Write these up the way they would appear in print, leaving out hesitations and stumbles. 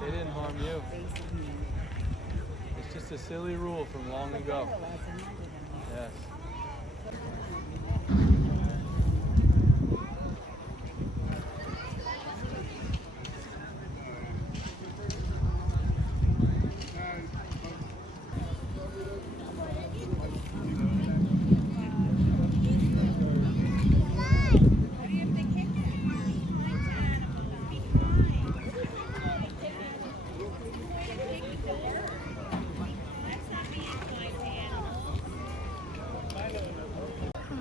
They didn't harm you. It's just a silly rule from long ago. Yes.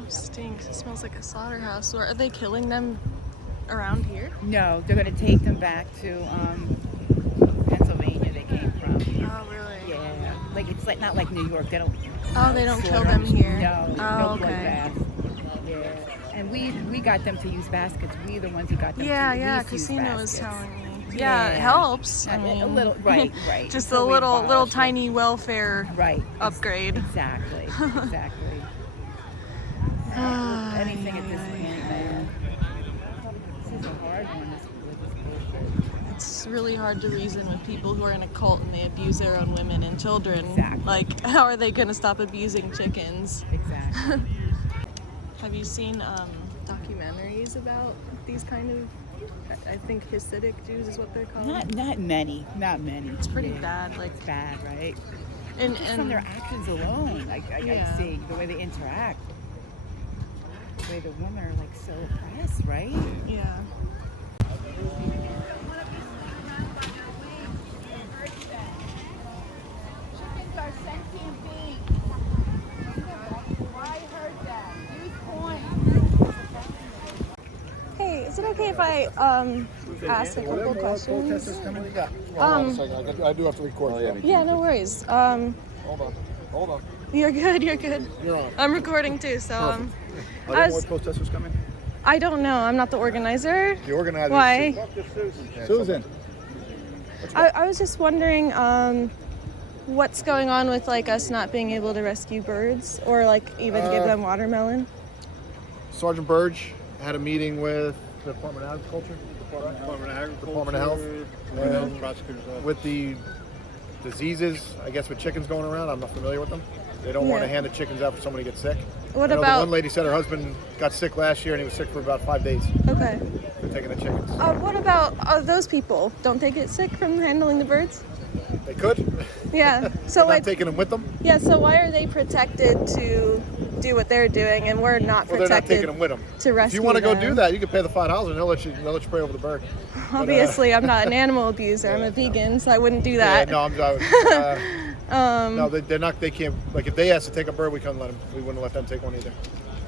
Stinks. It smells like a slaughterhouse. Or are they killing them around here? No, they're going to take them back to Pennsylvania. They came from. Oh, really? Yeah, like it's like not like New York. They don't. Oh, they don't kill slaughter them here. No, Oh, no okay. bloodbath. Yeah, and we got them to use baskets. We the ones who got them. Yeah, to yeah. use Casino was baskets. telling me. Yeah, it helps. I mean, a little, right. Just Until a we little abolish it. tiny welfare upgrade. Exactly. Anything at this point, man. This is a hard one. This bullshit. It's really hard to reason with people who are in a cult and they abuse their own women and children. Exactly. Like, how are they going to stop abusing chickens? Exactly. Have you seen documentaries about these kind of, I think Hasidic Jews is what they're called? Not many. It's pretty bad. Like, it's bad, right? And Just from their actions alone, I see the way they interact, the way the women are like so oppressed, right? Yeah. Chickens are sentient beings. I heard that. Use coins. Hey, is it okay if I ask a couple questions? I do have to record. Yeah, no worries. Hold on. You're good. You're on. I'm recording too, so Are there more protesters coming? I don't know. I'm not the organizer. The organizer. Why? Susan. I was just wondering what's going on with like us not being able to rescue birds or like even give them watermelon. Sergeant Burge had a meeting with the Department of Agriculture, Department of Health, and with the diseases, I guess, with chickens going around. I'm not familiar with them. They don't want to hand the chickens out for somebody to get sick. What I know about? the one lady said her husband got sick last year and he was sick for about 5 days. Okay. For taking the chickens. What about those people? Don't they get sick from handling the birds? They could. Yeah. So They're like. not taking them with them. Yeah. So why are they protected to do what they're doing and we're not Well, they're not protected taking them with them. to rescue If you want to go them? do that, you can pay the $5 and they'll let you pray over the bird. Obviously, I'm not an animal abuser. I'm a vegan, so I wouldn't do that. Yeah, no, they're not. They can't. Like if they ask to take a bird, we couldn't let them. We wouldn't let them take one either.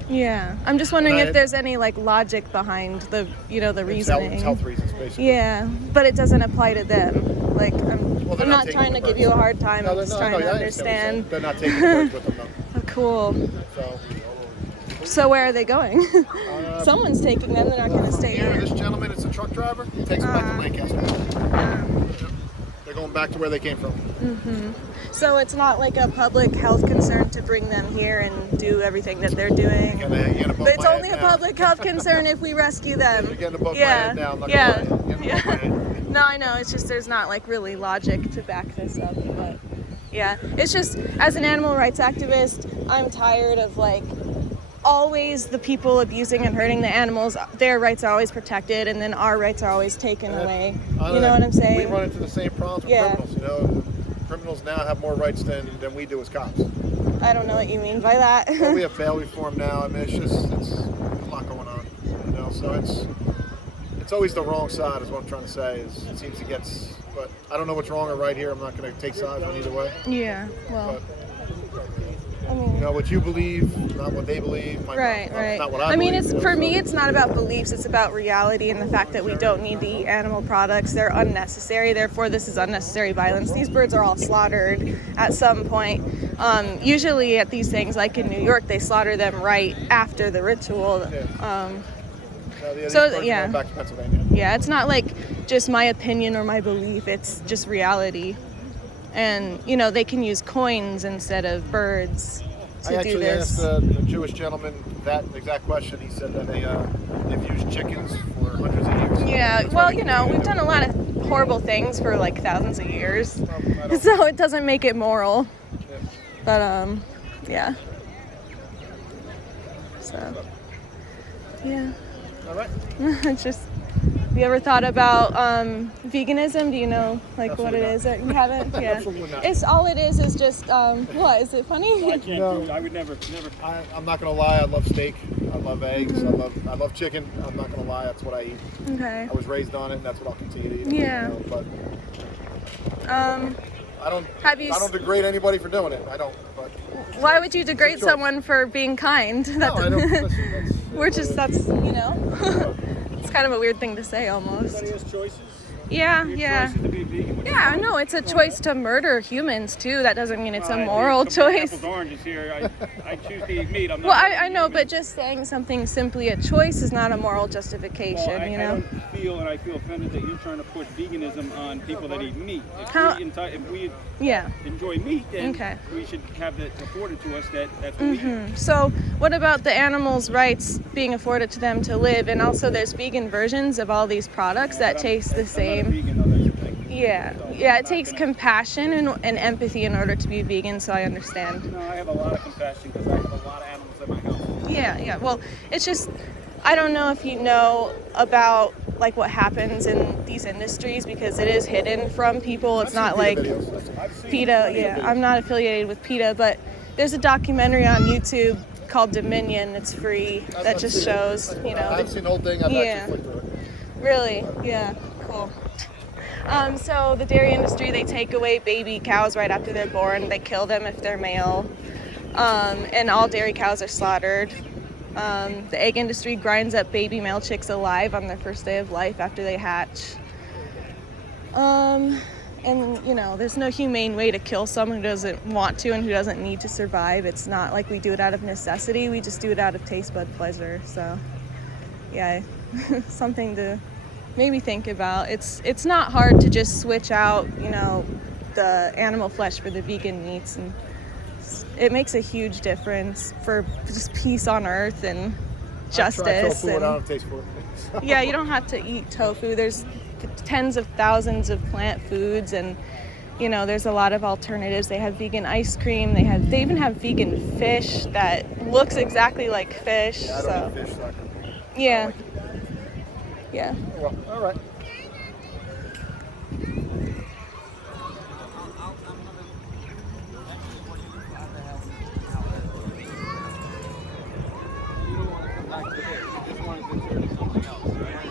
Yeah, I'm just wondering if there's any like logic behind the reasoning. It's health reasons, basically. Yeah, but it doesn't apply to them. Like I'm Well, not trying to give you a hard time. I'm just trying to I understand. They're not taking the birds with them, no. Oh, cool. So where are they going? Someone's taking them. They're not going to stay Here, here. this gentleman is a truck driver. He takes them back to Lancaster. They're going back to where they came from. Mm-hmm. So it's not like a public health concern to bring them here and do everything that they're doing. But it's only a public health concern if we rescue them. You're getting above my head now. I'm not Yeah. gonna lie. You're getting above my head. No, I know. It's just there's not like really logic to back this up, but yeah, it's just as an animal rights activist, I'm tired of like always the people abusing and hurting the animals. Their rights are always protected, and then our rights are always taken away. You know what I'm saying? We run into the same problems with criminals. You know, criminals now have more rights than we do as cops. I don't know what you mean by that. Well, we have bail reform now. I mean, it's a lot going on. You know, so it's always the wrong side, is what I'm trying to say. It seems to get, but I don't know what's wrong or right here. I'm not going to take sides on either way. Yeah, well, But, I mean, you know, what you believe, not what they believe. right. Not what I believe, it's you know, for so. me. It's not about beliefs. It's about reality and the fact that we don't need to eat animal products. They're unnecessary. Therefore, this is unnecessary violence. These birds are all slaughtered at some point. Usually, at these things, like in New York, they slaughter them right after the ritual. So yeah, back to Pennsylvania. Yeah, it's not like just my opinion or my belief. It's just reality. And you know, they can use coins instead of birds to do I actually this. asked a Jewish gentleman that exact question. He said that they've used chickens for hundreds of years. Yeah, well, you know, we've done a lot of horrible things for like thousands of years. I don't- So it doesn't make it moral. Yeah. But yeah. So yeah. All right. It's just, have you ever thought about veganism? Do you know like what it Absolutely is? Or you haven't? Yeah. Absolutely not. It's all it is just what? Is it funny? I can't No. do it. I would never. I'm not gonna lie. I love steak. I love eggs. I love chicken. I'm not gonna lie. That's what I eat. Okay. I was raised on it, and that's what I'll continue to eat. Yeah. But I don't. Have you I don't degrade anybody for doing it. I don't. But why would you degrade It's a choice. someone for being kind? no, I don't. We're just, that's, you know, it's kind of a weird thing to say almost. Everybody has choices. Yeah, Your yeah. choice is to be vegan. What Yeah, I know, it's a choice to murder humans too. That doesn't mean it's a I moral think some choice. Apples, oranges here. I choose to eat meat. I'm not. Well, I know, but just saying something simply a choice is not a moral justification, Well, you I know? don't feel, and I feel offended that you're trying to push veganism on people that eat meat. If we Yeah. enjoy meat, then Okay. we should have that afforded to us. That's what we eat. So, what about the animals' rights being afforded to them to live? And also, there's vegan versions of all these products that taste the I'm not a same. vegan, though, that's the thing. Yeah, yeah. It takes compassion and empathy in order to be vegan. So I understand. No, I have a lot of compassion because I have a lot of animals at my house. Yeah, yeah. Well, it's just, I don't know if you know about like what happens in these industries because it is hidden from people. It's not like I've seen PETA. Yeah, I'm not affiliated with PETA, but there's a documentary on YouTube called Dominion. It's free. That just shows, you know. I've seen the whole thing. I've Yeah. actually flicked through it. Really? Yeah. Cool. So the dairy industry, they take away baby cows right after they're born. They kill them if they're male. And all dairy cows are slaughtered. The egg industry grinds up baby male chicks alive on their first day of life after they hatch. And, you know, there's no humane way to kill someone who doesn't want to and who doesn't need to survive. It's not like we do it out of necessity. We just do it out of taste bud pleasure. So, yeah, something to maybe think about. It's not hard to just switch out, you know, the animal flesh for the vegan meats, and it makes a huge difference for just peace on earth and justice. I try tofu and I And don't taste for it. yeah, you don't have to eat tofu. There's tens of thousands of plant foods, and you know, there's a lot of alternatives. They have vegan ice cream. They even have vegan fish that looks exactly like fish. Yeah, I So don't eat fish. So yeah, yeah. well, all right. You don't want to come back to this. You just want to consider something else, right?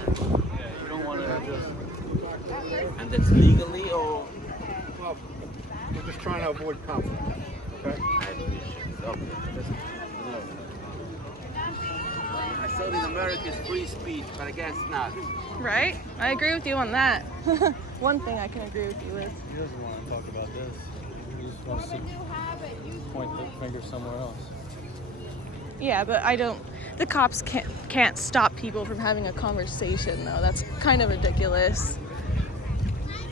Yeah, you don't want to just. And that's legally or Well, we're just trying to avoid conflict. Okay. I thought in America it's free speech, but I guess not. Right? I agree with you on that. One thing I can agree with you with. He doesn't want to talk about this. He just wants to point the finger somewhere else. Yeah, but I don't. The cops can't stop people from having a conversation, though. That's kind of ridiculous.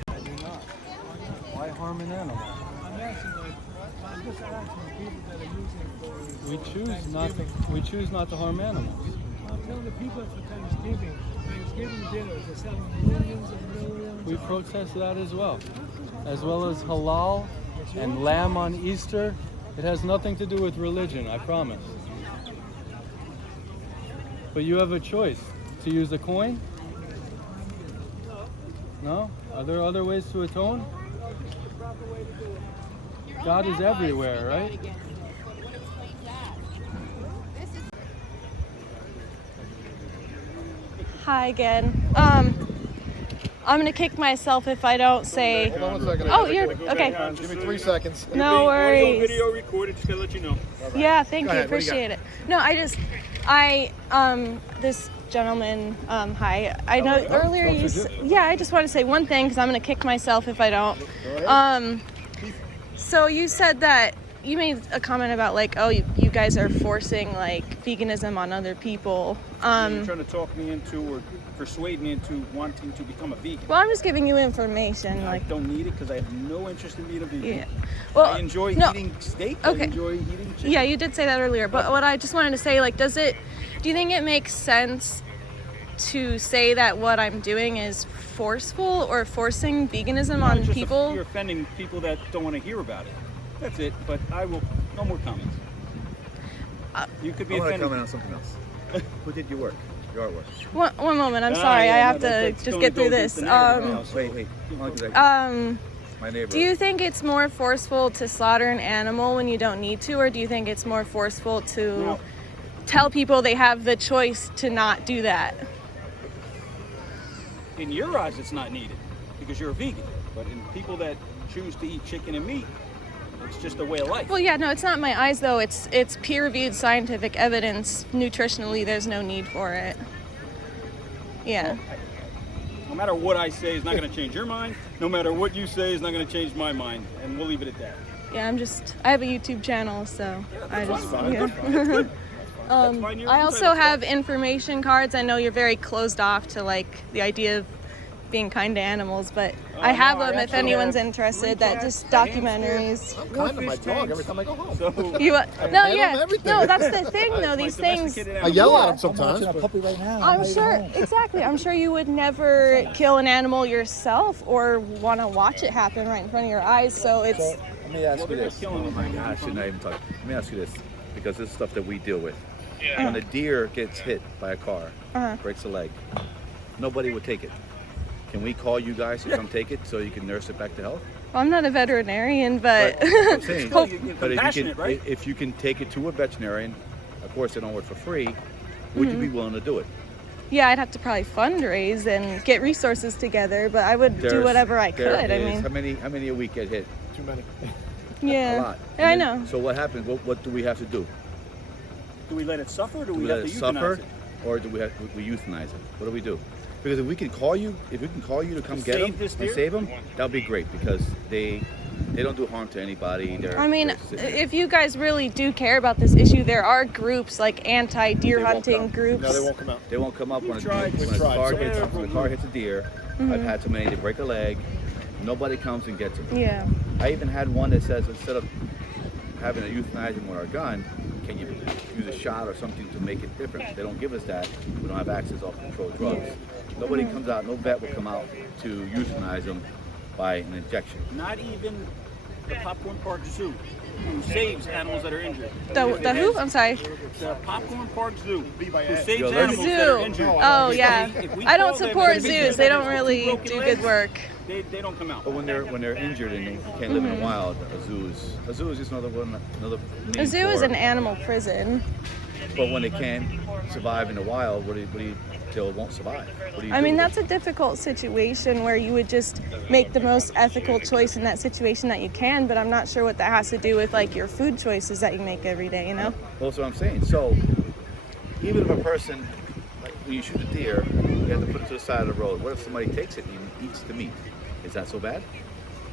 I do not. Why harm an animal? I'm just asking people that are using for We choose not to harm animals. I'm telling the people for Thanksgiving dinners, they're selling millions and millions. We protest that as well as halal and lamb on Easter. It has nothing to do with religion, I promise. But you have a choice to use a coin? No? Are there other ways to atone? God is everywhere, right? Hi again. I'm gonna kick myself if I don't say. Hold on 1 second. Oh, you're okay. Give me 3 seconds. No worries. Video recorded, just to let you know. Yeah, thank Go you. ahead, what do you got? Appreciate it. No, this gentleman, hi. I know earlier you, yeah, I just want to say one thing because I'm going to kick myself if I don't. So you said that you made a comment about like, oh, you guys are forcing like veganism on other people. You're trying to talk me into or persuade me into wanting to become a vegan. Well, I'm just giving you information. I Like, don't need it because I have no interest in being a vegan. yeah. Well, I enjoy no. eating steak. Okay. I enjoy eating chicken. Yeah, you did say that earlier, but what I just wanted to say, like, do you think it makes sense to say that what I'm doing is forceful or forcing veganism No, on it's just people. you're offending people that don't want to hear about it. That's it. But I will. No more comments. You could be I want to offended. comment on something else. Who did your work? Your artwork? One moment, I'm Ah, sorry, yeah, I no, have to that's just gonna get go through against this. the narrative now, so- Wait. Hold on, 'cause my neighbor. Do you think it's more forceful to slaughter an animal when you don't need to, or do you think it's more forceful to Now, tell people they have the choice to not do that? in your eyes, it's not needed because you're a vegan. But in people that choose to eat chicken and meat, it's just a way of life. Well, yeah, no, it's not my eyes though. It's peer-reviewed scientific evidence. Nutritionally, there's no need for it. Yeah. No matter what I say is not going to change your mind. No matter what you say is not going to change my mind. And we'll leave it at that. Yeah, I have a YouTube channel, so I just, fine. yeah. That's fine. You're I also entitled to have information cards. I know you're very closed off to like the idea of being kind to animals, but I have no, I them if actually anyone's have interested. 3 That cats, just a hamster. documentaries. I'm kind to my dog every time I go home. So, You no, pet 'em, yeah, everything. no. That's the thing, though. my These things. domesticated I animals. yell Yeah. at him sometimes. but- puppy right now. I'm sure, exactly. I'm sure you would never kill an animal yourself or want to watch it happen right in front of your eyes. So it's Let me ask you they're this. killing Oh them. my God, I should not even talk. Let me ask you this, because this is stuff that we deal with. When a deer gets hit by a car, breaks a leg, nobody would take it. Can we call you guys to come take it so you can nurse it back to health? well, I'm not a veterinarian, but I'm saying, Still, you're but compassionate, right? if you can take it to a veterinarian, of course they don't work for free, would you be willing to do it? yeah, I'd have to probably fundraise and get resources together. But I would do There's- whatever I there could. I is- mean, how many a week get hit? Too many. yeah, A lot. yeah, I And then- know. So what happens? What do we have to do? Do we let it suffer or do Do we we have let to it euthanize suffer, it? or do we euthanize it? What do we do? Because if we can call you to come To get save them this and deer? save them, that'll be great because they don't do harm to anybody. I mean, if you guys really do care about this issue, there are groups like anti-deer They won't hunting come. groups. No, they won't come out. They won't come up when tried. when We've tried. a car hits a deer. I've had so many they break a leg. Nobody comes and gets them. Yeah. I even had one that says instead of having a euthanize with our gun, can you use a shot or something to make it different? They don't give us that. We don't have access to controlled drugs. Nobody comes out, no vet will come out to euthanize them by an injection. Not even the Popcorn Park Zoo, who saves animals that are injured. The who? I'm sorry. The Popcorn Park Zoo, who saves Yo, animals let's- that are Zoo. injured. Oh yeah. If we I don't call them support and zoos. They don't with really broken do legs, good work. They don't come out. But when they're injured and they can't live in the wild, a zoo is just another A name zoo is for- an animal prison. But when they can't survive in the wild, what do you they won't survive? What do you I do mean, with that's a difficult situation where you would just make the most ethical choice in that situation that you can, but I'm not sure what that has to do with like your food choices that you make every day, you know? Well, that's what I'm saying. So even if a person, like when you shoot a deer, you have to put it to the side of the road. What if somebody takes it and eats the meat? Is that so bad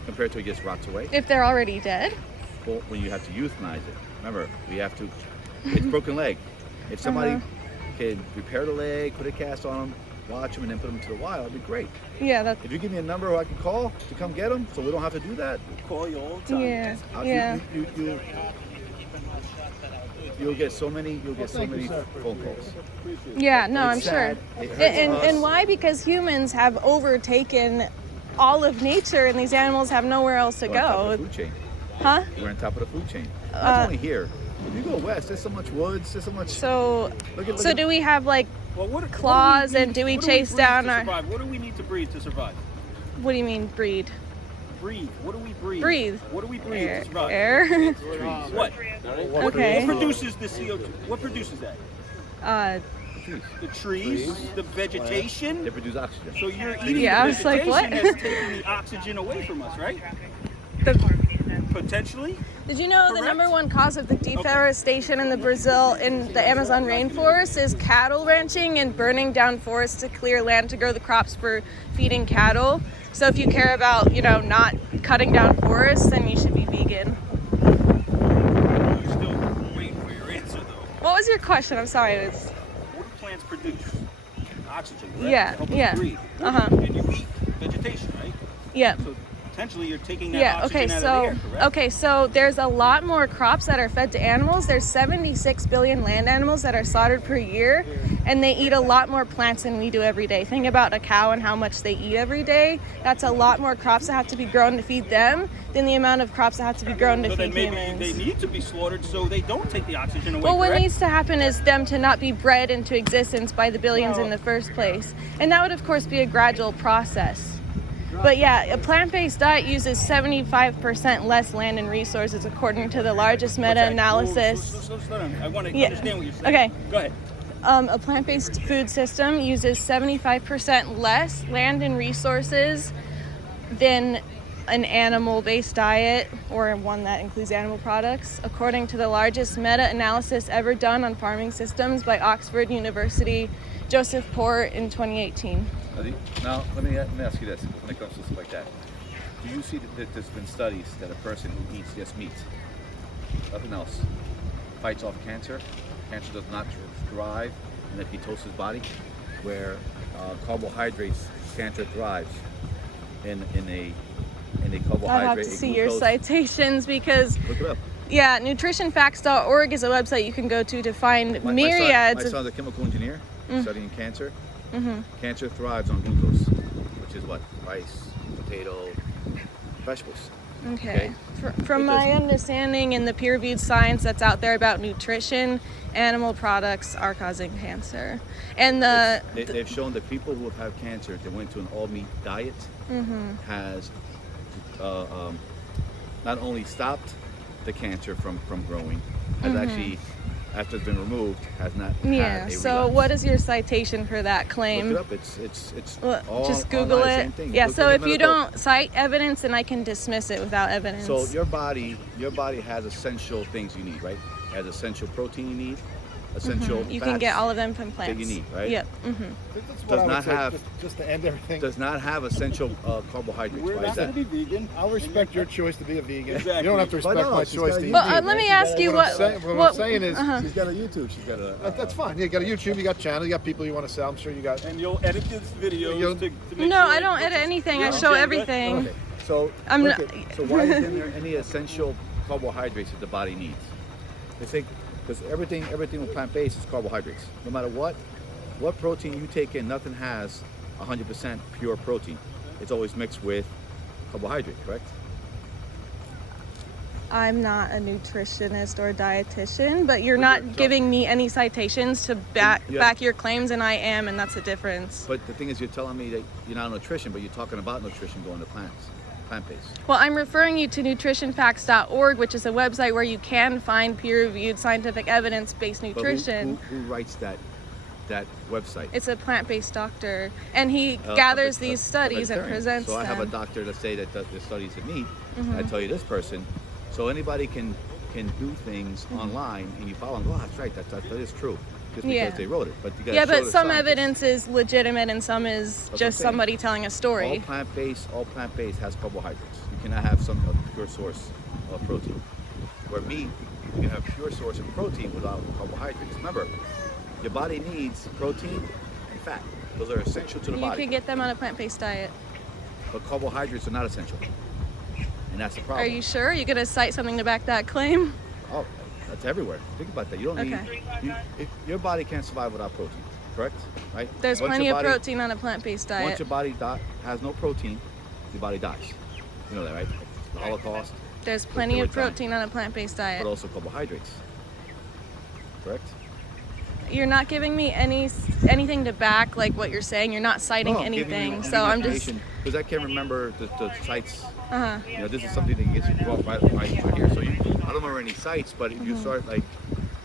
compared to it just rots away? If they're already dead. Well, when you have to euthanize it, remember, we have to, it's broken leg. If somebody can repair the leg, put a cast on them, watch them, and then put them to the wild, it'd be great. Yeah, that's, If you give me a number who I can call to come get them, so we don't have to do that, Call you all the time. yeah, I'll- yeah. you'll get so many phone calls. Yeah, no, I'm It's sure. sad. It hurts And us. why? Because humans have overtaken all of nature and these animals have nowhere else to We're on top go. of the food chain. Huh? We're on top of the food chain. Not only here. If you go west, there's so much woods, there's so much. So, Look at- so do we have like, Well, Claws, and do we what chase breed down to our- survive? What do we need to breed to survive? what do you mean breed? Breathe. What do we breathe? Breathe. What do we breathe Air. to survive? Air? What? Okay. What produces the CO2? What produces that? trees. The trees, the vegetation. They produce oxygen. So you're eating Yeah, I the was like, vegetation what? that's taking the oxygen away from us, right? Potentially. Did you know the Correct. number one cause of the deforestation in the Amazon rainforest is cattle ranching and burning down forests to clear land to grow the crops for feeding cattle? So if you care about, not cutting down forests, then you should be vegan. You're still waiting for your answer, though. What was your question? I'm sorry. It was... What do plants produce? Oxygen, correct? Yeah, To help us yeah. breathe. Uh-huh. And you eat vegetation, right? Yeah. So potentially you're taking that Yeah, okay, oxygen out of so the air, correct? okay, so there's a lot more crops that are fed to animals. There's 76 billion land animals that are slaughtered per year, and they eat a lot more plants than we do every day. Think about a cow and how much they eat every day. That's a lot more crops that have to be grown to feed them than the amount of crops that have to be grown to So then feed maybe humans. they need to be slaughtered so they don't take the oxygen away, Well, what correct? needs to happen is them to not be bred into existence by the billions in the first place. And that would, of course, be a gradual process. But yeah, a plant-based diet uses 75% less land and resources, according to the largest meta-analysis. Slow down. I want to Yeah. understand what you're saying. Okay. Go ahead. A plant-based food system uses 75% less land and resources than an animal-based diet, or one that includes animal products, according to the largest meta-analysis ever done on farming systems by Oxford University Joseph Port in 2018. Now, let me ask you this, when it comes to stuff like that. Do you see that there's been studies that a person who eats just meat, nothing else, fights off cancer? Cancer does not thrive in the ketosis body, where carbohydrates, cancer thrives in a carbohydrate. I'd have to see your citations because, Look it up. yeah, nutritionfacts.org is a website you can go to find myriads My of... son's a chemical engineer studying cancer. Cancer thrives on glucose, which is what? Rice, potato, vegetables. Okay. From It my doesn't- understanding in the peer-reviewed science that's out there about nutrition, animal products are causing cancer. And They've shown that people who have had cancer that went to an all-meat diet has not only stopped the cancer from growing, has actually, after it's been removed, has not yeah, had a so relapse. what is your citation for that claim? Look it up. It's Well, all just Google online, it. same thing. Yeah, Look so at if you medical- don't cite evidence, then I can dismiss it without evidence. So your body has essential things you need, right? It has essential protein you need, essential you can get fats all of them from plants. that you need, right? Yep. That's what Does I would not say, have- just to end everything. Does not have essential carbohydrates. We're Why is not that? going to be vegan. I'll respect your choice to be a vegan. Exactly. You don't have to But respect no, my she's choice got to a eat But meat. let me ask you What I'm saying is, She's got a YouTube. She's got a. that's fine. You got a YouTube, you got channel, you got people you want to sell. I'm sure you got. And you'll edit this video You'll- to make No, sure I it don't looks- edit anything. I Yeah, show okay, good. everything. Okay, so I'm okay, not- so why isn't there any essential carbohydrates that the body needs? They think because everything with plant-based is carbohydrates. No matter what protein you take in, nothing has 100% pure protein. It's always mixed with carbohydrate, correct? I'm not a nutritionist or a dietitian, but you're But not you're- giving me any citations to back Yeah. back your claims, and I am, and that's the difference. But the thing is, you're telling me that you're not nutrition, but you're talking about nutrition going to plant-based. Well, I'm referring you to nutritionfacts.org, which is a website where you can find peer-reviewed scientific evidence-based But nutrition. who writes that website? It's a plant-based doctor, and he A gathers a these studies and vegetarian. presents So I have a them. doctor that say that the studies of meat. I tell you this person, so anybody can do things online, and you follow them. Oh, that's right. That is true. Just because Yeah. they wrote it, but you gotta Yeah, show but the some scientists. evidence is legitimate, and some is what I'm just saying. somebody telling a All story. plant-based has carbohydrates. You cannot have a pure source of protein. Where meat, you can have pure source of protein without carbohydrates. Remember, your body needs protein and fat. Those are essential to the You body. can get them on a plant-based diet. But carbohydrates are not essential, and that's the problem. Are you sure? Are you gonna cite something to back that claim? Oh, that's everywhere. Think about that. You don't Okay. need. Your body can't survive without protein, correct? Right? There's Once plenty your of body- protein on a plant-based Once diet. your body has no protein, your body dies. You know that, right? The Holocaust, There's plenty of over time. protein on a plant-based diet. but also carbohydrates, correct? You're not giving me anything to back like what you're saying. You're not citing anything. So I'm just because I can't remember the sites. uh-huh. You know, this is something that gets you off right here. So I don't remember any sites, but if you start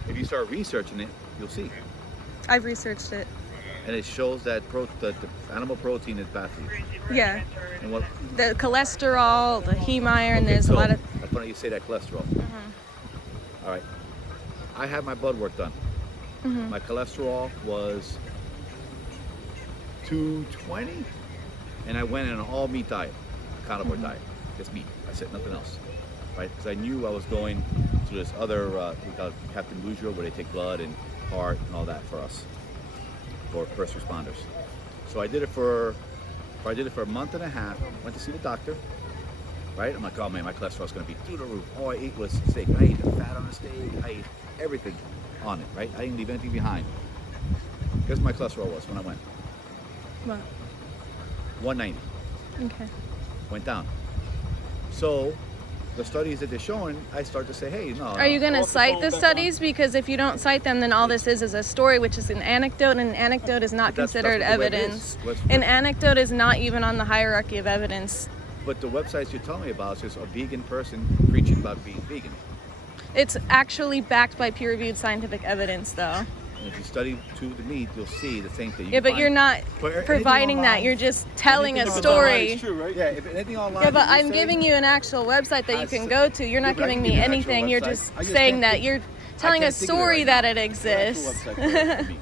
if you start researching it, you'll see, I've researched it. and it shows that the animal protein is bad for you. Yeah. And what? The cholesterol, the heme iron, Okay, there's so a lot of that's funny you say that cholesterol. All right, I had my blood work done. My cholesterol was 220, and I went on an all meat diet, carnivore diet, just meat. That's it, nothing else, right? Because I knew I was going to this other we call it Captain Bourgeois, where they take blood and heart and all that for us, for first responders. So I did it for a month and a half. Went to see the doctor. right? I'm like, oh man, my cholesterol's gonna be through the roof. All I ate was steak. I ate the fat on the steak. I ate everything on it, right? I didn't leave anything behind. Guess my cholesterol was when I went. What? 190. Okay. Went down. So the studies that they're showing, I start to say, hey, no. Are you going to cite the studies? Because if you don't cite them, then all this is a story, which is an anecdote, and an anecdote is not But that's considered the way it evidence. is. An anecdote is not even on the hierarchy of evidence. But the websites you're telling me about is just a vegan person preaching about being vegan. It's actually backed by peer-reviewed scientific evidence, though. And if you study to the meat, you'll see the same thing. Yeah, but you're not providing that. You're just telling a story. It's true, right? Yeah, if anything online. Yeah, but that you I'm say- giving you an actual website that you can go to. You're not Yeah, but I giving can give me you an actual anything. You're website. just I just saying can't that think- you're telling a can't think of it story right that now. it exists. Actual website for meat.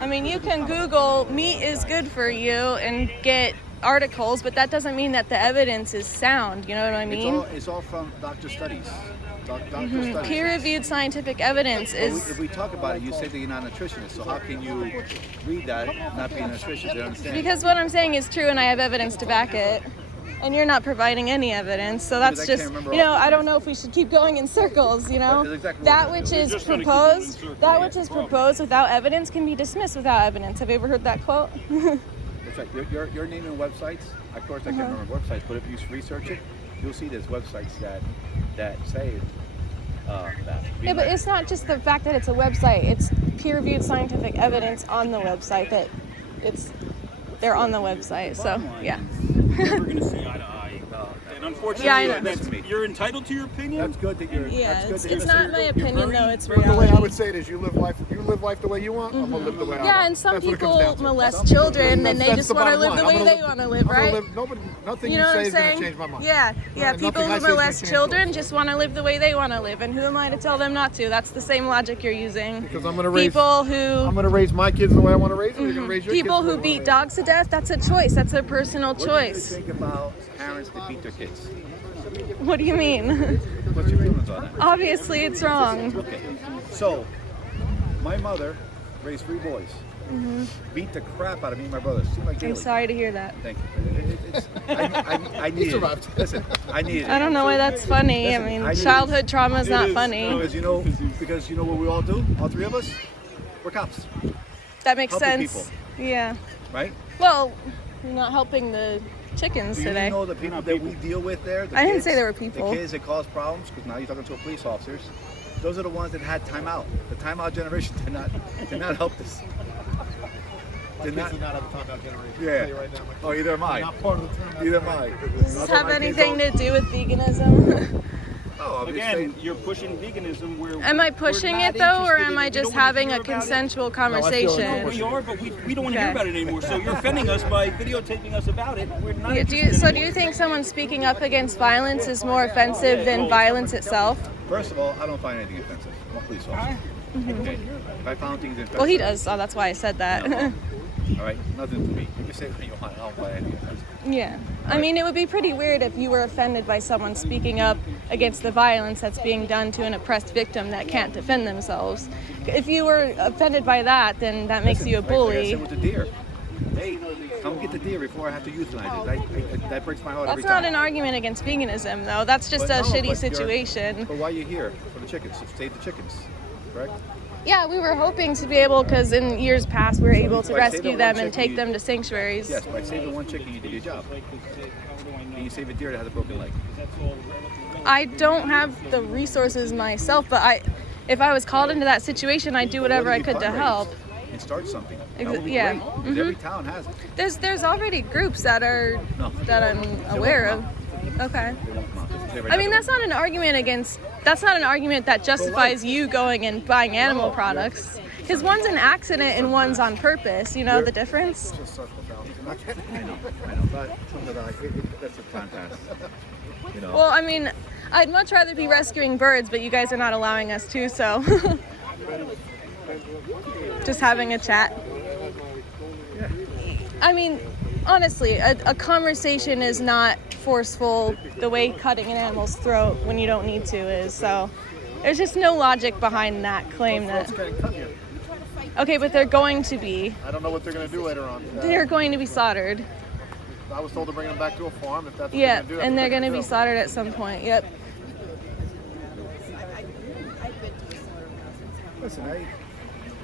I mean, you can Google meat is good for you and get articles, but that doesn't mean that the evidence is sound. You know what I mean? It's all from doctor studies. Doctor studies. Peer-reviewed scientific evidence is. If we talk about it, you say that you're not a nutritionist. So how can you read that not being a nutritionist? You understand? Because what I'm saying is true and I have evidence to back it. And you're not providing any evidence. So that's Because I can't just, remember you know, all- I don't know if we should keep going in circles, you know? That's exactly That what which we're is just gonna keep going in proposed, circles. that which is proposed without evidence can be dismissed without evidence. Have you ever heard that quote? That's right. You're naming websites. Of course, I can't remember websites, but if you research it, you'll see there's websites that say that. Yeah, but it's not just the fact that it's a website. It's peer-reviewed scientific evidence on the website that they're on the website. So, yeah. We're never going to see eye to eye. And unfortunately, Yeah, I know. that's, you're entitled to your opinion. That's good that you're. Yeah, that's good it's, that it's you're- not my opinion though, it's The way reality. I would say it is, you live life the way you want. I'm gonna live the way I want. Yeah, and some That's what it comes people down to. molest children and they That's just the want to bottom live line. the I'm way gonna they live- want to live, I'm gonna right? Nothing You you know what say I'm is gonna saying? change my mind. Yeah, Nothing people I who say is gonna molest change children yours. just want to live the way they want to live, and who am I to tell them not to? That's the same logic you're using. Because I'm gonna raise People I'm who gonna raise my kids the way I want to raise them. You're gonna raise your people kids the who way beat you wanna dogs to death, that's a choice. That's a personal What do you choice. think about parents that beat their kids? What do you mean? What's your feelings on that? Obviously, it's wrong. Okay. So, my mother raised 3 boys. Beat the crap out of me and my brothers. Seemed like I'm daily. sorry to hear that. Thank you. I needed survived. it. Listen, I needed it. I don't know why that's funny. Listen, I mean, I knew- childhood trauma is not is. funny. Because you know what we all do? All 3 of us? We're cops, That makes helping sense. Yeah. right? Well, you're not helping the chickens Do you today. know the people that we deal with there? The I didn't kids, say there were people. The kids that cause problems, because now you're talking to police officers. Those are the ones that had timeout. The timeout generation did not help this. My Did kids not. do not have a timeout generation. Yeah. I'll tell you right now, my kids Oh, either am I. are not part of the timeout Either am generation. I. Does this have anything to do with veganism? Oh, I'm just Again, saying. you're pushing veganism where. Am I we're pushing not it though, or interested am in- I we just don't wanna having hear a about it. consensual I feel like conversation? We are, but we don't want to hear Okay. about it anymore. So you're offending us by videotaping us about it. We're not. Yeah, interested so do anymore. you think someone speaking up against violence is more offensive than violence itself? First of all, I don't find anything offensive. I'm a police officer. Okay. If I found things offensive. Well, he does, so that's why I said that. No. All right, nothing to me. You can say what you want. I don't find anything offensive. Yeah. I mean, it would be pretty weird if you were offended by someone speaking up against the violence that's being done to an oppressed victim that can't defend themselves. If you were offended by that, then that makes you a Like I bully. said with the deer. Hey, come get the deer before I have to euthanize it. That breaks my heart every That's not time. an argument against veganism, though. That's just But a no, shitty but you're- situation. But why are you here? For the chickens. To save the chickens, correct? Yeah, we were hoping to be able, because in years past we were able to By rescue saving them one and chicken, take you- them to sanctuaries. Yes, by saving one chicken, you did your job. And you save a deer that has a broken leg. I don't have the resources myself, but if I was called into that situation, I'd do whatever I could to help. And start something. Ex- That would be yeah. great, because every town has it. There's already groups that I'm aware of. Okay. They won't come out. They I mean, that's not an argument against. That's not an argument that justifies you going and buying animal products. Because one's an accident and one's on purpose. You know the difference? Just circle down. I know, but that's a time pass. You know. Well, I mean, I'd much rather be rescuing birds, but you guys are not allowing us to, so. Just having a chat. I mean, honestly, a conversation is not forceful the way cutting an animal's throat when you don't need to is. So there's just no logic behind that claim that. Throats getting cut here. Okay, but they're going to be. I don't know what they're gonna do later on. They're going to be slaughtered. I was told to bring them back to a farm if that's what Yeah, they're gonna do. and they're going to be do. slaughtered at some point. Yep. Listen,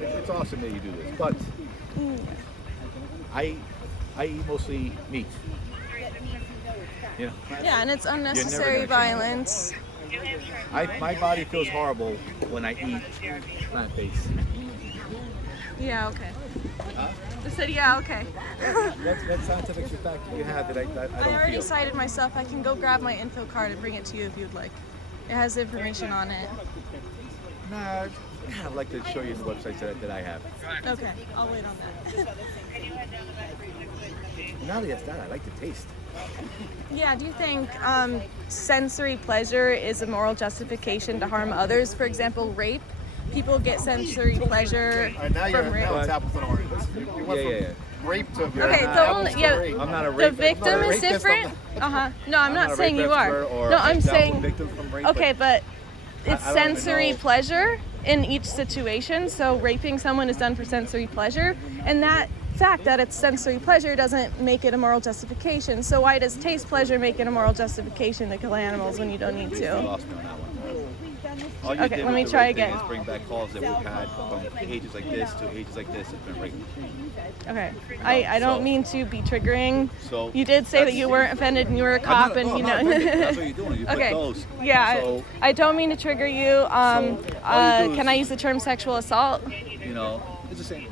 it's awesome that you do this, but I eat mostly meat. You know, Yeah, and it's unnecessary gonna change. violence. my body feels horrible when I eat plant-based. Yeah, okay. I said, yeah, okay. What scientific fact do you have that I don't I already feel? cited myself. I can go grab my info card and bring it to you if you'd like. It has information on it. Nah, I'd like to show you the websites that I have. Okay, I'll wait on that. Not just that, I like the taste. Yeah, do you think sensory pleasure is a moral justification to harm others? For example, rape. People get sensory pleasure All right, now from rape. it's apples and oranges. You went Yeah. from rape to Okay, the apples only, to yeah, rape. I'm not a the rapist. victim I'm not a is rapist, different. No, I'm not a saying rape you are. expert or No, I'm example saying. victims from rape, Okay, but it's I don't even sensory know. pleasure in each situation. So raping someone is done for sensory pleasure, and that fact that it's sensory pleasure doesn't make it a moral justification. So why does taste pleasure make it a moral justification to kill animals when you don't need You to? lost me on that one. All you Okay, did let me with the try rape thing again. is bring back calls that we've had from ages like this to ages like this. It's been rape. Okay, I don't So- mean to be triggering. So You did say that that's- you weren't offended and you were a I'm cop, not- and no, you I'm not know. offended. That's what you're doing. You put Okay. those. Yeah, So, I don't mean to trigger you. all you do Can I is- use the term sexual assault? you know, it's the same.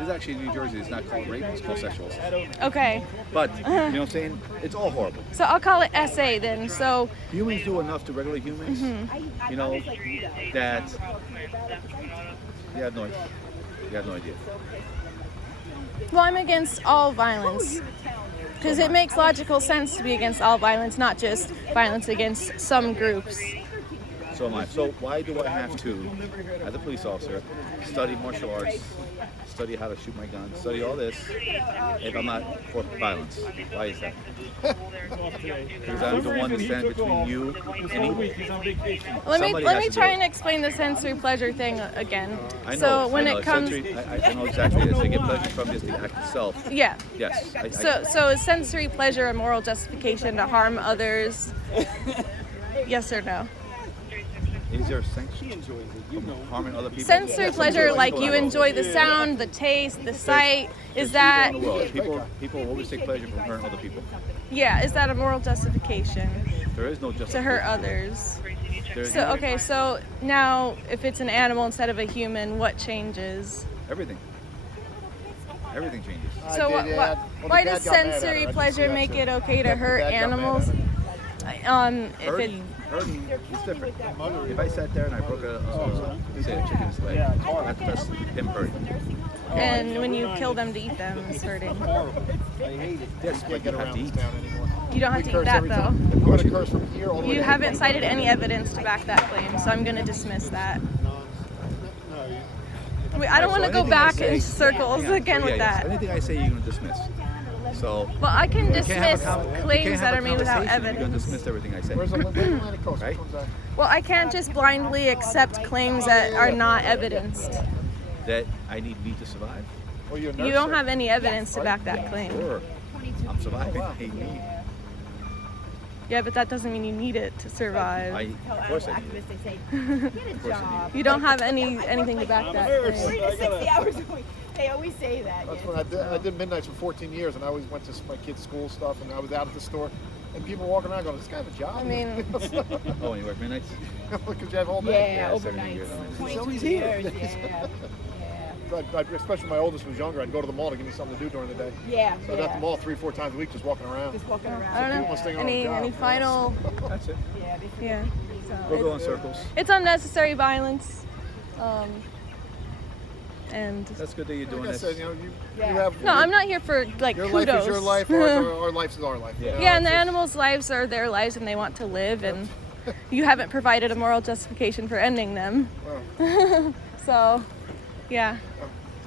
It's actually in New Jersey. It's not called rape. It's called sexual assault. Okay, But you know what I'm saying? It's all horrible. so I'll call it SA then. So Humans do enough to regular humans. You know that you have no idea. well, I'm against all violence because it makes logical sense to be against all violence, not just violence against some groups. So am I. So why do I have to, as a police officer, study martial arts, study how to shoot my gun, study all this, if I'm not for violence? Why is that? Because I'm the one that stands between you and evil. Let Somebody me has to do try it. and explain the sensory pleasure thing again. I know. So when I know. it comes, I know exactly this. They get pleasure from just the act itself. yeah. Yes. So is sensory pleasure a moral justification to harm others? Yes or no? Is there sanction from harming other people? Sensory Yes, pleasure, enjoy like people you in the enjoy world. the sound, the taste, the sight. Is There's that, people in the world. People always take pleasure from hurting other people. yeah, is that a moral justification There is no justice to hurt others? There's So, okay, so now if it's an animal instead of a human, what changes? everything. Everything changes. So did, yeah. Well, the why dad does got mad at her. I sensory didn't see pleasure that make shit. it okay to The hurt dad got mad at animals? her. If it, Hurting is different. If I sat there and I broke say a chicken's leg, that's him hurting. and when you kill them to eat them, it's hurting. Yes, Can't but get you have around to this eat. town anymore. You don't have We to eat curse that every though. time. I'm gonna curse from here all the way You to haven't cited any evidence to back that claim, so I'm going to dismiss that. Wait, I don't want to go anything I back say- in circles Yeah, again so with yes, that. Anything I say, you're going to dismiss. So Well, I can you can't have dismiss a you claims can't that have are a made without conversation. You're going to evidence. dismiss everything I say. Where's the Atlantic Coast? Right? Which one's that? Well, I can't just blindly accept claims that are not evidenced. That I need meat to survive. Well, you're a nurse, You don't sir. have any evidence to back that claim. Sure. I'm surviving. I need meat. Yeah, but that doesn't mean you need it to survive. Of course I need it. They say, Of course I need it. You don't have anything to back that claim. 60 hours a week. They always say that. That's yes. when I did midnights for 14 years, and I always went to my kids' school stuff, and I was out at the store, and people walking around going, "This guy have a job?" I mean, Oh, and you work midnights? because you have all day. Yeah, 17 overnight. years. 22 years. Yeah. Especially when my oldest was younger, I'd go to the mall to give me something to do during the day. Yeah. So I'd at the mall 3-4 times a week just walking around. Just walking around. I don't People know. must think I'm on a job. Any final? That's it. Yeah, they forget. Yeah. We'll So go in circles. it's unnecessary violence. And That's good that you're doing Like I this. said, you know, you Yeah. have no, I'm not here for like your kudos. life is your life, our life is our life. Yeah. Yeah, and the animals' lives are their lives, and they want to live, and you haven't provided a moral justification for ending them. Well, So, yeah.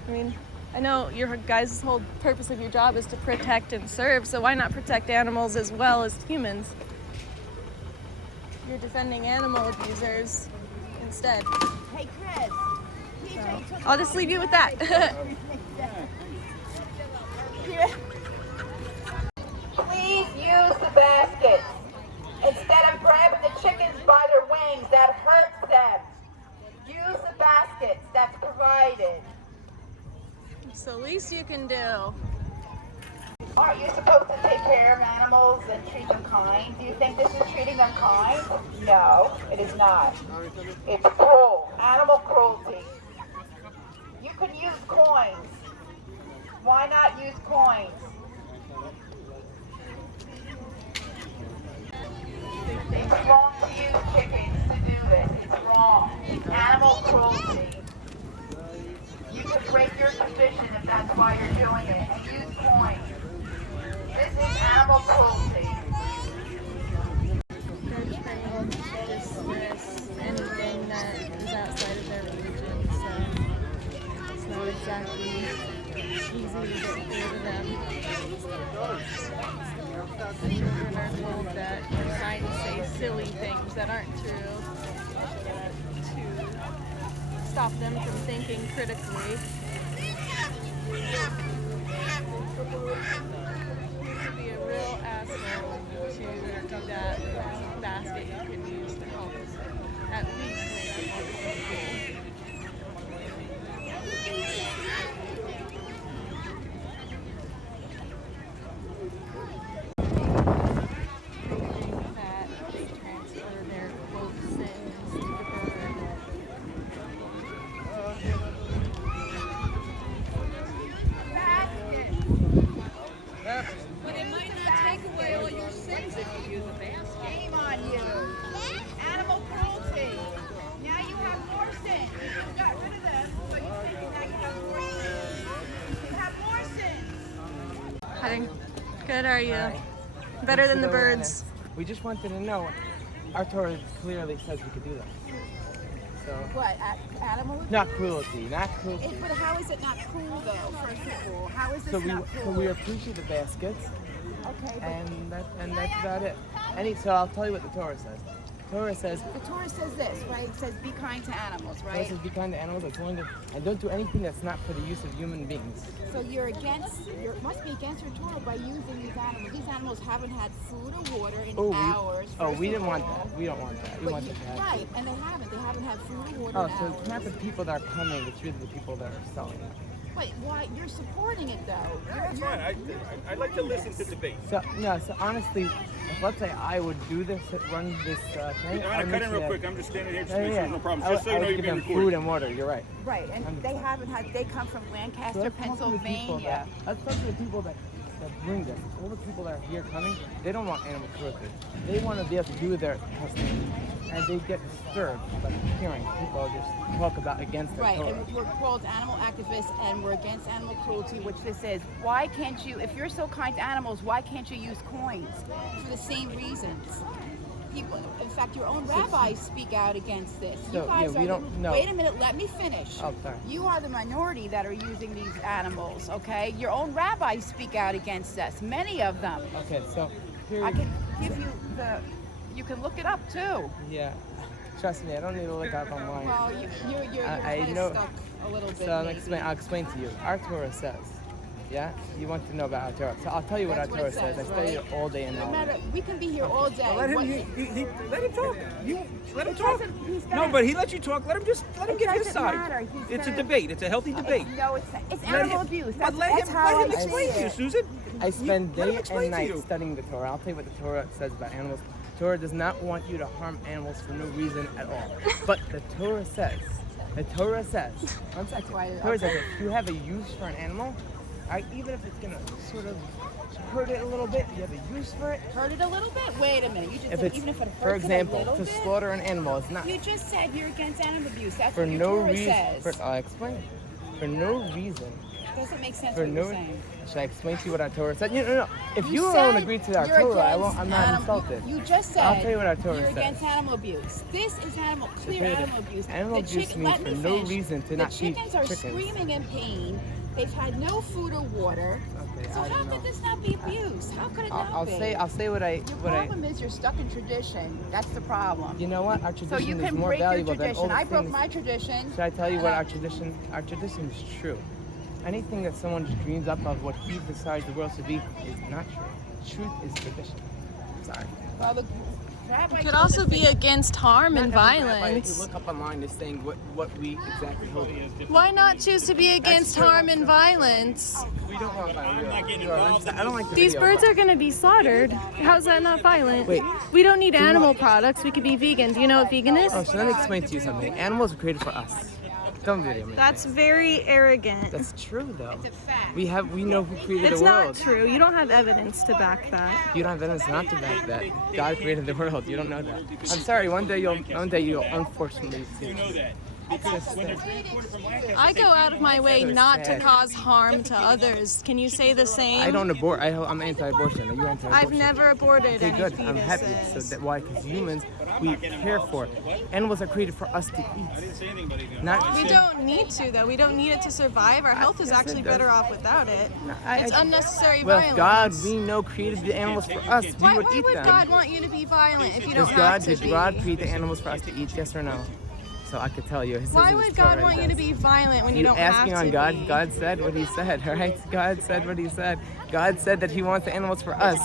I mean, I know your guys' whole purpose of your job is to protect and serve, so why not protect animals as well as humans? You're defending animal abusers instead. Hey, Chris. I'll just leave you with that. use the baskets. Instead of grabbing the chickens by their wings, that hurts them. Use the baskets that's provided. It's the least you can do. Aren't you supposed to take care of animals and treat them kind? Do you think this is treating them kind? No, it is not. It's cruel. Animal cruelty. You can use coins. Why not use coins? It's wrong to use chickens to do this. It's wrong. It's animal cruelty. You could break your position if that's why you're doing it, and use coins. This is animal cruelty. They're trained to dismiss anything that is outside of their religion, so it's not exactly easy to get through to them. The children are told that you're trying to say silly things that aren't true to stop them from thinking critically. Be a real asshole to that basket you can use to help at least make it that they transfer their quote sins to the bird. But it might not take away all your sins if you use a basket. Shame on you. Animal cruelty. Now you have more sins. You got rid of them, so you think now you have more sins. You have more sins. Hi. Good, are you? Better than the birds. We just wanted to know, our Torah clearly says we could do that. So, What, animal abuse? not cruelty. But how is it not cruel though, first of all? How is this So not cruel? we appreciate the baskets, Okay, but and that's about it. So I'll tell you what the Torah says. Torah says, the Torah says this, right? It says be kind to animals, Torah right? says be kind to animals, and don't do anything that's not for the use of human beings. So you must be against your Torah by using these animals. These animals haven't had food or water in hours. We didn't want all. that. We don't want that. We want them to have Right, food. and they haven't had food or water Oh, in so hours. it's not the people that are coming, it's really the people that are selling it. Wait, why? You're supporting it though. That's fine. I like to listen to debate. So honestly, if let's say I would do this, run this thing. I'm gonna cut in real quick. I'm just standing here just to make sure there's no problems. I Just so you know would you're give being them recorded. food and water. You're right. Right, and they haven't had. They come from So Lancaster, let's talk to the people Pennsylvania. let's talk to the people that bring this. All the people that are here coming, they don't want animal cruelty. They want to be able to do their custom, and they get disturbed by hearing people just talk about against their Right, Torah. and we're called animal activists, and we're against animal cruelty, which this is. Why can't you, if you're so kind to animals, why can't you use coins for the same reasons? People, in fact, your own rabbis speak out against this. So, You guys we don't know. Wait a minute, let me finish. Oh, sorry. You are the minority that are using these animals, okay? Your own rabbis speak out against us, many of them. Okay, so here. I can give you you can look it up too. Yeah, trust me, I don't need to look up online. Well, you're I kind know. of stuck a little bit. So maybe. I'll explain to you. Our Torah says, yeah, you want to know about our Torah. So I'll tell you what That's our what Torah it says. says, I study right? it all day and No all matter, day. we can be here all day. Let him. What- Let him talk. Let him talk. he's No, gonna- but he let you talk. Let him It give his doesn't side. matter. He's It's a gonna- debate. It's a healthy debate. It's Let animal him- abuse. But let him how I explain see to you, it. Susan. I spend let him day explain and to night you. studying the Torah. I'll tell you what the Torah says about animals. The Torah does not want you to harm animals for no reason at all. But the Torah says, one second, why- the Torah says if you have a use for an animal, even if it's going to sort of hurt it a little bit, you have a use for it. Hurt it a little bit? Wait a minute. You just If said it's, even if it hurts for example, it a little to bit? slaughter an animal is not You just said you're against animal abuse. That's for what your no Torah reason. says. I'll explain. For no reason. Doesn't make sense For what no. you're saying. Should I explain to you what our Torah said? No. If you said don't agree to our you're Torah, against I'm not insulted. You just said I'll tell you what our Torah you're says. against animal abuse. This is clear Period. animal abuse. Animal The abuse chicken- means let me for no finish. reason to the not feed chickens are chickens. screaming in pain. They've had no food or water. Okay, So I how don't know. could this not be abuse? How could it not I'll be? say what I. Your problem is you're stuck in tradition. That's the problem. You know what? Our So tradition you is can more break your valuable than all tradition. the I broke things. my tradition. Should I tell you and what I- our tradition is true? Anything that someone just dreams up of what he decides the world should be is not true. truth is tradition. Sorry. Well, the rabbi It could told also us be against harm and Not every rabbi, if violence. you look up online, is saying what we exactly hold. Why not choose to be against true. harm and violence? We don't want violence. I don't like the These video. birds are gonna be slaughtered. How's that not violent? Wait. We don't need animal products. We could be vegan. Do you know what vegan is? Oh, so let me explain to you something. Animals were created for us. Don't video me. That's very arrogant. That's true though. it's a fact. We know who created It's the not world. true. You don't have evidence to back that. You don't have evidence not to back that. God created the world. You don't know that. I'm sorry. One day you'll unfortunately see. You know that. Because when they're being reported from Lancaster, I go out of my way So not to sad. cause harm to others. Can you say the same? I don't abort. I'm anti-abortion. Are you anti-abortion? I've never aborted Okay, any good. fetuses. I'm happy. So why? Because humans, we care for. Animals are created for us to I eat. didn't say anything about it. Not We don't need to, though. We don't need it to survive. Our health is yes, it actually does. better off without it. It's unnecessary Well, violence. if God, we know, created the animals for us, we Why would eat would them. God want you to be violent if you don't Does God, have to did be? God create the animals for us to eat? Yes or no? So I could tell you. It says Why in the would Torah, God it want you does. to be violent when you You don't have asking to on God? be? God said what He said. All right. God said what He said. God said that He wants the animals for us.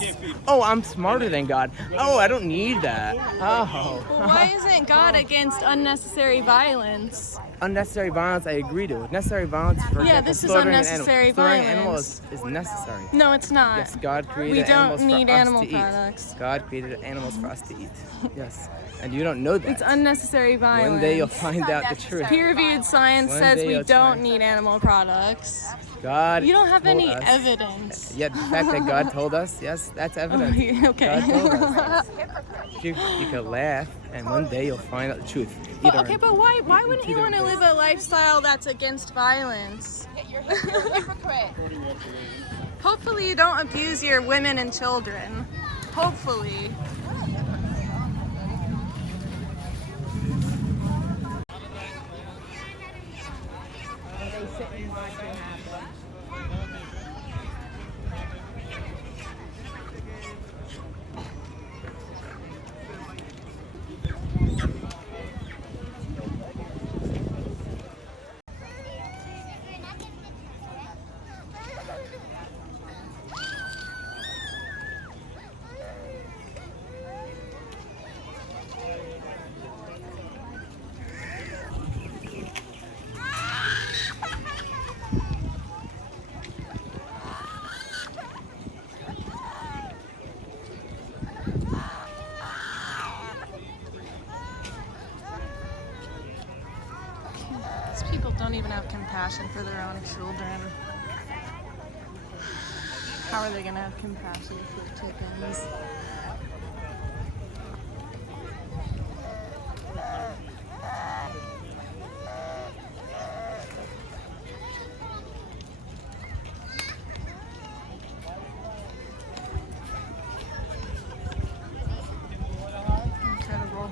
Oh, I'm smarter than God. Oh, I don't need that. Oh. Well, why isn't God against unnecessary violence? Unnecessary violence, I agree to. Necessary violence, for Yeah, example, this is slaughtering an unnecessary animal. Slaughtering an animal violence. is necessary. No, it's not. Yes, God created We don't animals need for us animal to products. eat. God created animals for us to eat. Yes, and you don't know that. It's unnecessary violence. One day you'll find out the truth. Peer-reviewed science One says day we you'll don't try. need animal products. God You don't have told any us. evidence. Yet the fact that God told us, yes, that's evidence. Okay. God told us. You can laugh, and one day you'll find out the truth. Well, okay, but why wouldn't you want to live different a lifestyle that's against violence? You're a hypocrite. Hopefully you don't abuse your women and children. Hopefully. They sit and watch it happen. These people don't even have compassion for their own children. How are they gonna have compassion for chickens? Incredible.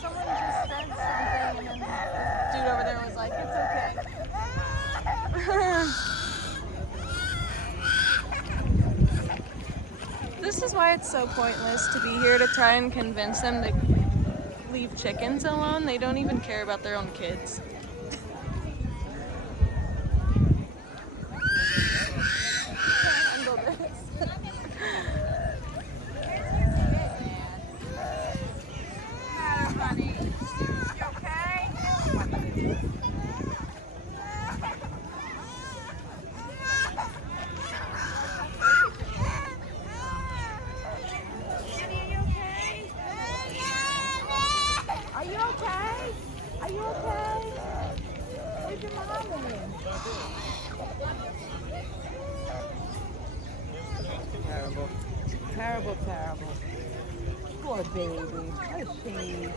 Someone just said something and then the dude over there was like, it's okay. This is why it's so pointless to be here to try and convince them to leave chickens alone. They don't even care about their own kids. Handle this. Are you okay? Are you okay? Where's your mommy? Terrible. Terrible, terrible. Poor baby. What a shame.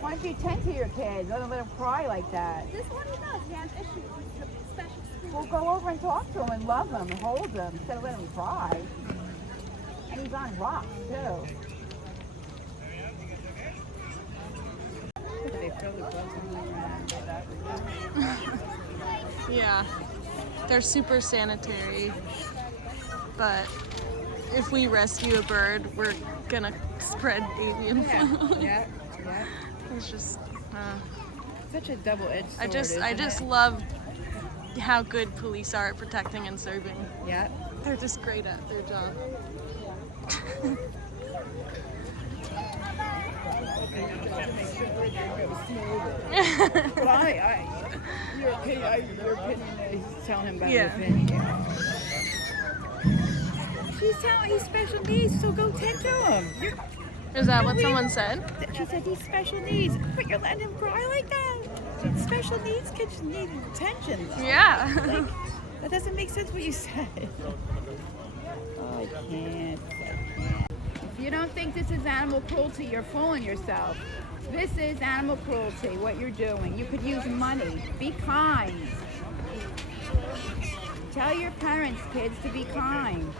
Why don't you tend to your kids? Don't let them cry like that. This one he does. He has issues with special school. Well, go over and talk to them and love them and hold them instead of letting them cry. And he's on rocks, too. Yeah, they're super sanitary, but if we rescue a bird, we're gonna spread avian flu. Yeah. It's just, Such a double-edged sword. I just love how good police are at protecting and serving. Yeah. They're just great at their job. Well, your opinion is telling him about your Yeah. opinion. Yeah. She's telling he's special needs, so go tend to him. Is that what someone said? She said he's special needs, but you're letting him cry like that. Special needs kids need attention. Yeah. Like, that doesn't make sense what you said. Oh, I can't. If you don't think this is animal cruelty, you're fooling yourself. This is animal cruelty, what you're doing. You could use money. Be kind. Tell your parents, kids, to be kind.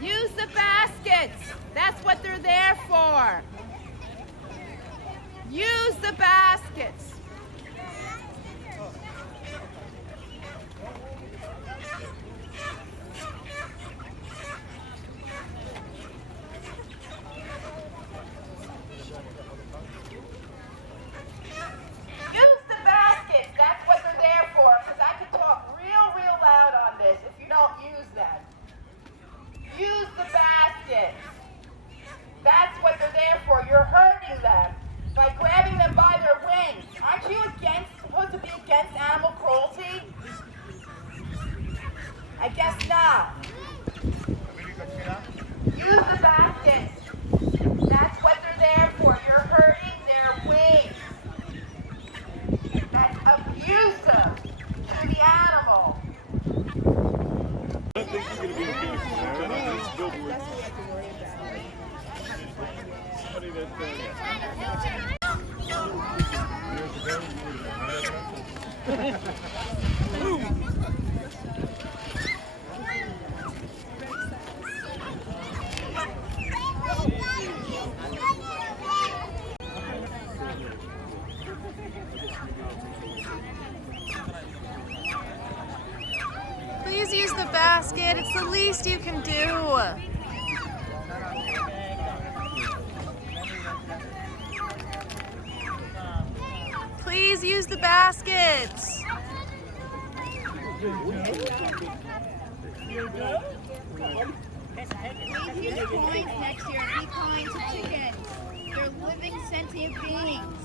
Use the baskets. That's what they're there for. Use the baskets. Use the baskets. That's what they're there for. Because I could talk real loud on this if you don't use them. Use the baskets. That's what they're there for. You're hurting them by grabbing them by their wings. Aren't you supposed to be against animal cruelty? I guess not. Use the baskets. That's what they're there for. You're hurting their wings. That's abusive to the animal. I don't think she's going to be okay with that. It's still worth Please use the basket. It's the least you can do. Please use the baskets. Please use coins next year. Be kind to chickens. They're living sentient beings.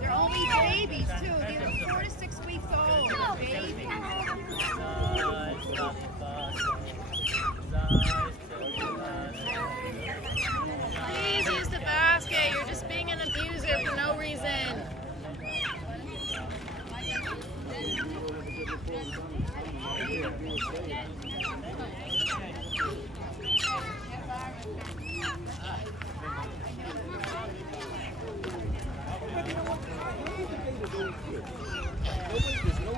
They're only babies too. They're 4 to 6 weeks old. They're babies. Please use the basket. You're just being an abuser for no reason. There's no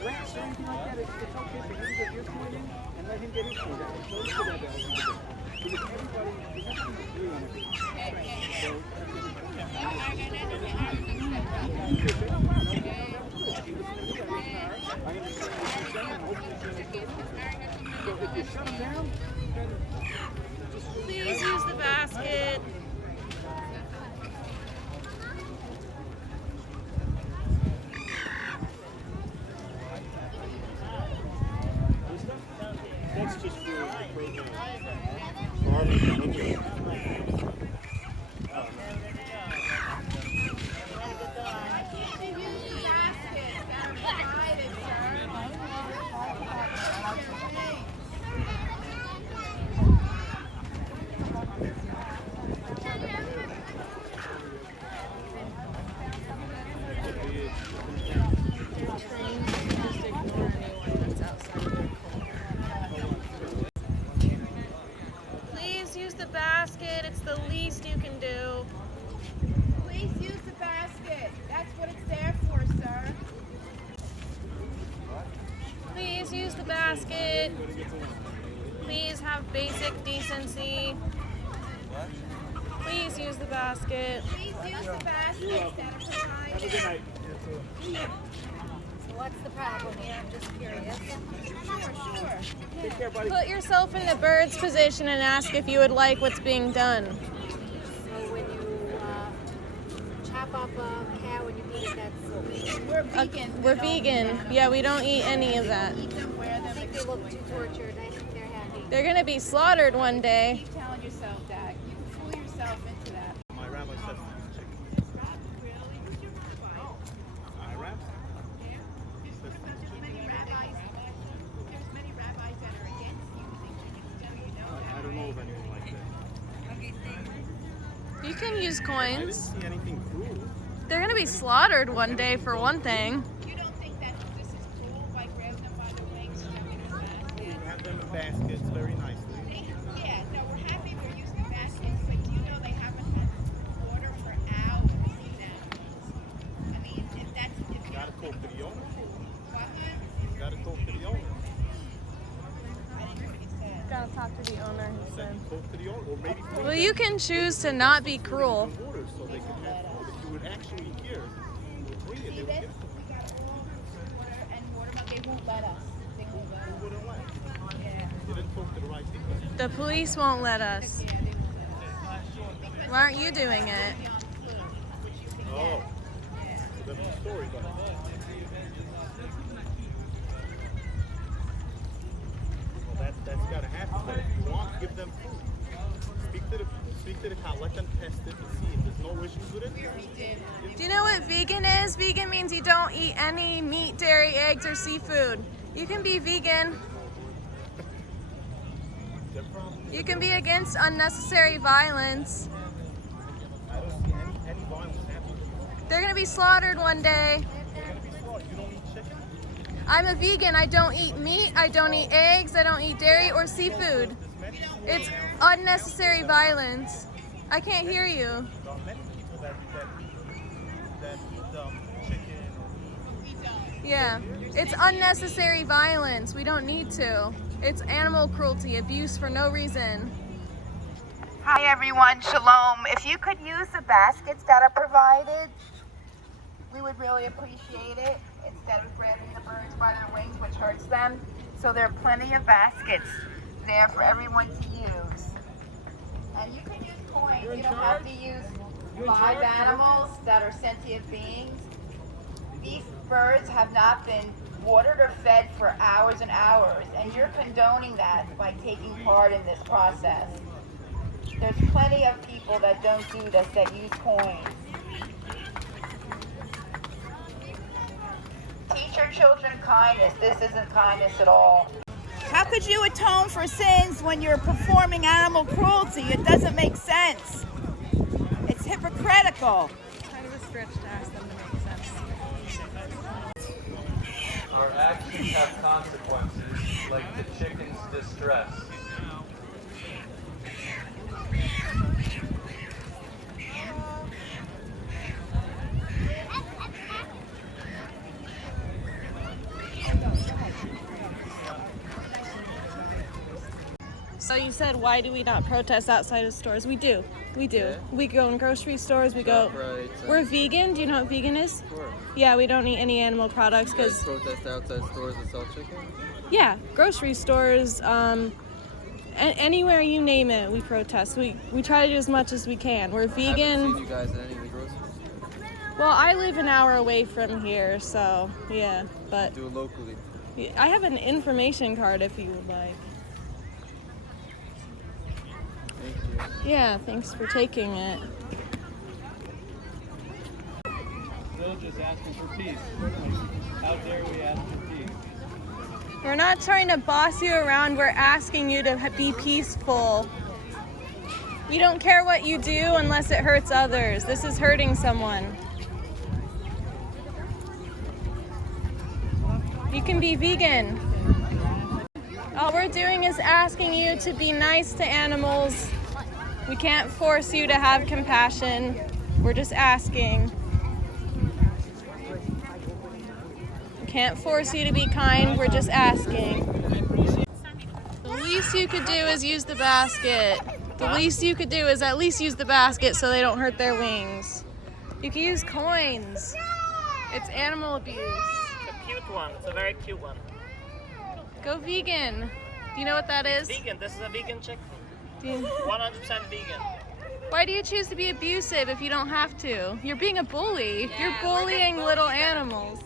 threats or anything like that. It's okay for him to get your point in and let him get his point out. There's no issue about that. Because everybody, we have to agree on So if you shut him down, Please use the basket. that's just for the program. Please use the basket. It's the least you can do. Please use the basket. That's what it's there for, sir. Please use the basket. Please have basic decency. Please use the basket. Please use the baskets that are provided. Have a good night. So what's the problem here? I'm just curious. Sure. Take care, buddy. Put yourself in the bird's position and ask if you would like what's being done. So when you chop up a cow and you eat it, that's We're vegan. We're vegan. Yeah, we don't eat any of that. Eat them, wear I them. think they look too tortured. I think they're happy. They're gonna be slaughtered one day. Keep telling yourself that. You can fool yourself into that. My rabbi says to use chicken. My rabbi? There's many rabbis that are against using chicken. You know that. I don't know of anything like that. You can use I didn't coins. see anything cruel. They're gonna be slaughtered one day for one thing. You don't think that this is cruel by grabbing them by the wings, shoving them back? We have them in baskets very nicely. Yeah, no, we're happy we're using baskets, but you know they haven't had water for hours, these animals. I mean, if that's, if you Gotta talk to the owner. what? Gotta talk to the owner. Gotta talk to the owner. Talk to the owner. Or maybe put Well, you can choose to not be cruel. them in water so they can have food. If you would actually hear, you would bring it, they would give it to We got all water and water, but they won't let us. They won't let us. Who wouldn't let? Yeah. You didn't talk to the right people. The police won't let us. Why aren't you doing it? Oh. So that's the story, but well, that's gotta happen. But if you want, give them food. Speak to the cow, let them test it and see if there's no issues with it. Do you know what vegan is? Vegan means you don't eat any meat, dairy, eggs, or seafood. You can be vegan. Their problem. You can be against unnecessary violence. I don't see any violence happening. They're gonna be slaughtered one day. They're gonna be slaughtered. You don't eat chicken? I'm a vegan. I don't eat meat. I don't eat eggs. I don't eat dairy or seafood. It's unnecessary violence. I can't hear you. There are many people that eat chicken. Yeah, it's unnecessary violence. We don't need to. It's animal cruelty, abuse for no reason. Hi everyone, shalom. If you could use the baskets that are provided, we would really appreciate it instead of grabbing the birds by their wings, which hurts them. So there are plenty of baskets there for everyone to use. And you can use coins. You don't have to use live animals that are sentient beings. These birds have not been watered or fed for hours and hours, and you're condoning that by taking part in this process. There's plenty of people that don't do this, that use coins. Teach your children kindness. This isn't kindness at all. How could you atone for sins when you're performing animal cruelty? It doesn't make sense. It's hypocritical. Kind of a stretch to ask them to make sense. Our actions have consequences, like the chicken's distress. So you said, why do we not protest outside of stores? We do. We do. Yeah. We go in grocery stores. We go. Right. We're vegan. Do you know what vegan is? Of course. Yeah, we don't eat any animal products You guys because. protest outside stores that sell chicken? Yeah, grocery stores. Anywhere you name it, we protest. We try to do as much as we can. We're I haven't seen vegan. you guys at any of the grocery stores. Well, I live an hour away from here, so yeah. But Do it locally. I have an information card if you would like. Thank you. Yeah, thanks for taking it. Still just asking for peace. How dare we ask for peace? We're not trying to boss you around. We're asking you to be peaceful. We don't care what you do unless it hurts others. This is hurting someone. You can be vegan. All we're doing is asking you to be nice to animals. We can't force you to have compassion. We're just asking. We can't force you to be kind. We're just asking. The least you could do is use the basket. The least you could do is at least use the basket so they don't hurt their wings. You can use coins. It's animal abuse. It's a cute one. It's a very cute one. Go vegan. Do you know what that is? Vegan. This is a vegan chick. 100% 100% vegan. Why do you choose to be abusive if you don't have to? You're being a bully. You're bullying little animals.